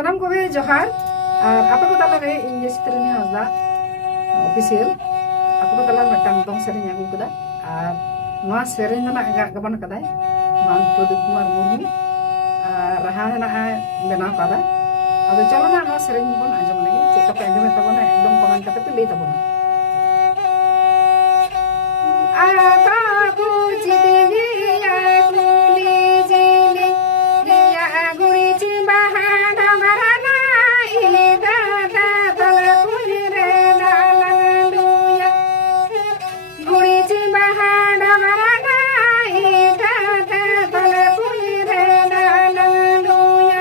सानाम को जोहार और आप को तला रे इन चित्रनी हासदा ऑफिशियल आप को तला मिटन दong सेरेñ आगु कदा और नवा सेरेñ ना गबन कदाय मान प्रदीप कुमार मुर्मू और रहा है ना बनाव कदा अब चलो ना नवा सेरेñ बन आजम लगे चेक पे आजम तबना एकदम कमेंट करते पे ले तबना आता को चिदिनी या कुली जिले या गुड़ी ची बहाना मरना इदा दा तल कुली रे डालूया गुड़ी ची बहाना मरना इदा दा तल कुली रे डालूया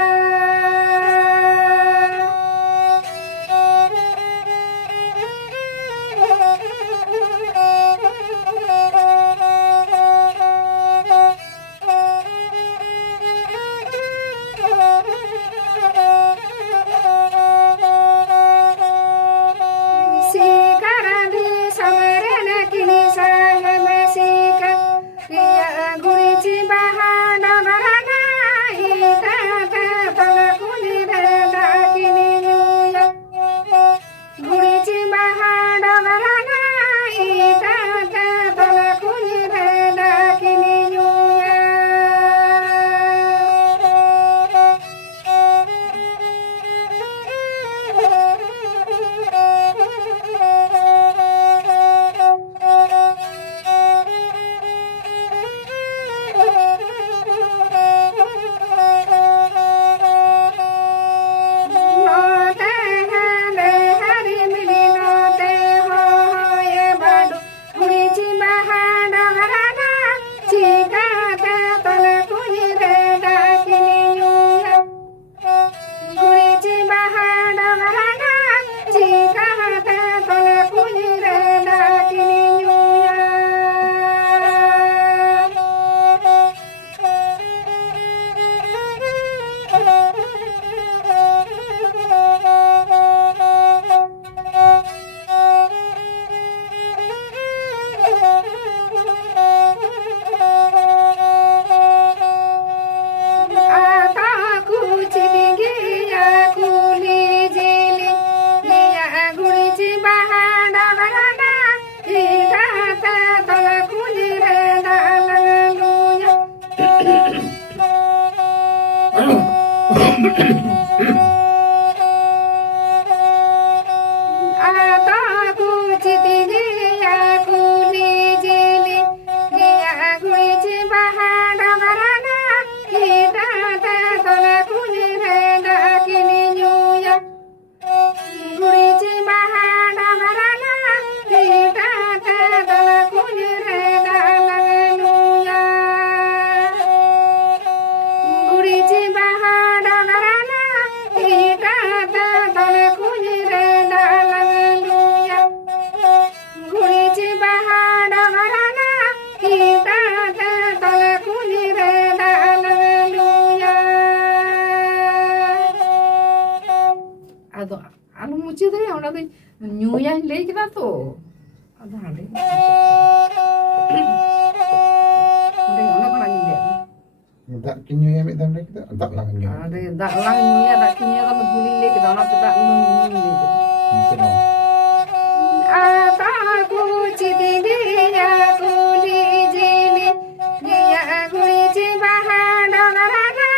आलू मुझे दे उना दे न्यूया ले किदा तो अदा हाले उडे उना कोना इंदे dak kinyuya mi dam le kita dak lang nya अरे दाlang न्यूया दा किnya दा बुली ले किदा उना दा लू ले किदा आता को चिदे या कुली जिले या गुड़ी ची बहाना मरना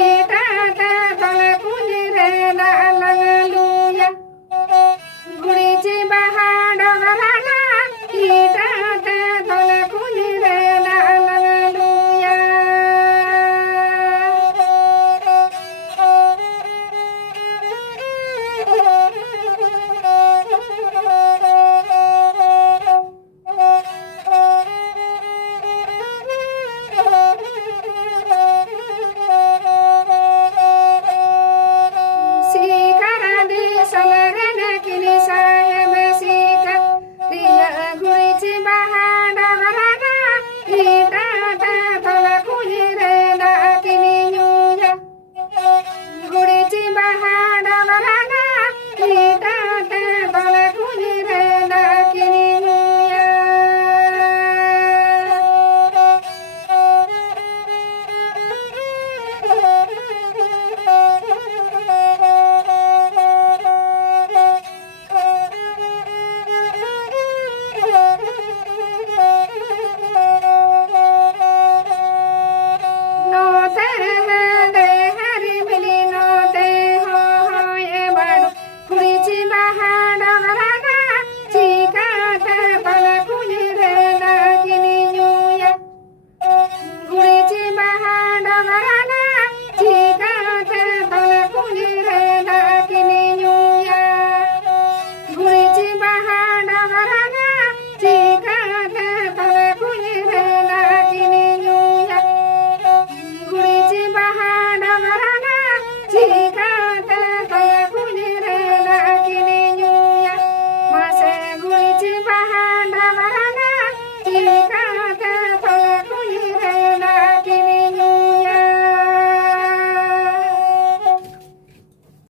इता ता तल कुली रे